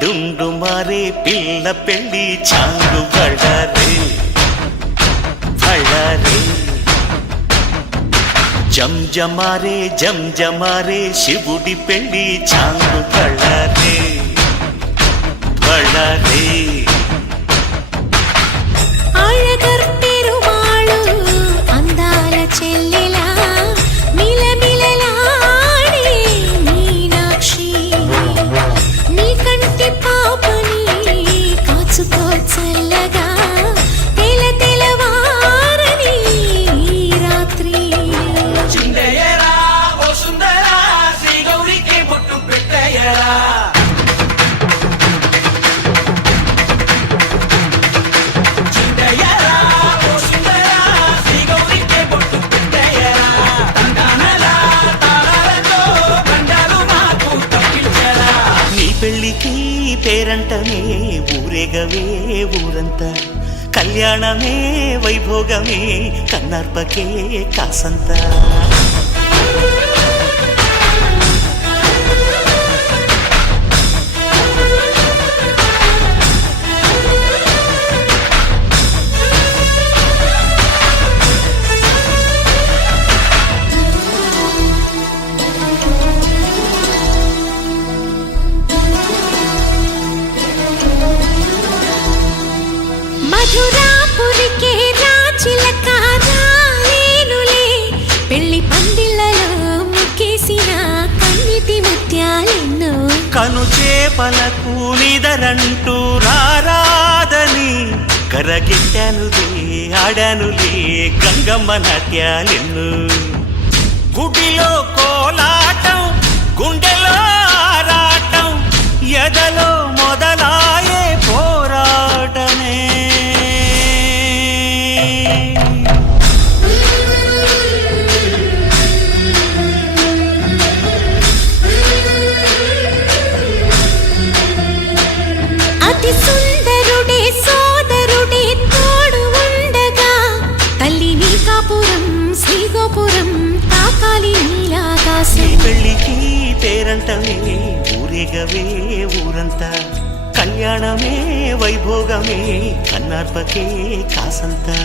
డుండు మారే పిల్ల పెళ్ళి చాంగు బళ్ళారే బళ్ళారే జంజమారే శివుడి పెళ్ళి చాంగు బళ్ళారే బళ్ళారే అందాల చెల్లెలా చల్లగా తెలవారని రాత్రి చిందయ్యరా ఓ సుందరా శ్రీ గౌరికి బొట్టు పెట్టయ్యరా చిందయ్యరా ఓ సుందరా శ్రీ గౌరికి బొట్టు పెట్టయ్యరా తందానలా తాళాలతో బండాలు మాకు తప్పించరా నీ పెళ్ళికి పేరంటనే ఊరేగవే ఊరంతా కళ్యాణమే వైభోగమే కన్నార్పకే కాసంతా మధురాపురికే రాచిలక రాలేనులే పెళ్లి పందిళ్ళలో ముక్కేసిన కన్నిటి ముత్యాలెన్నో కను చేపలకు నిదరంటూ రారాదని కరగెట్టానులే ఆడానులే గంగమ్మ నాట్యాలెన్ను గుడిలో కోలాటం గుండెలో ఆరాటం ఎదలో మొదలాయే పోరాటమే అతి సుందరుడే సోదరుడే తోడు ఉండగా తల్లి నీ కాపురం శ్రీగోపురం తాకాలి నీలాకాశం పెళ్ళికి పేరంటమే ఊరేగవే ఊరంతా కళ్యాణమే వైభోగమే కన్నార్పకే కాసంతా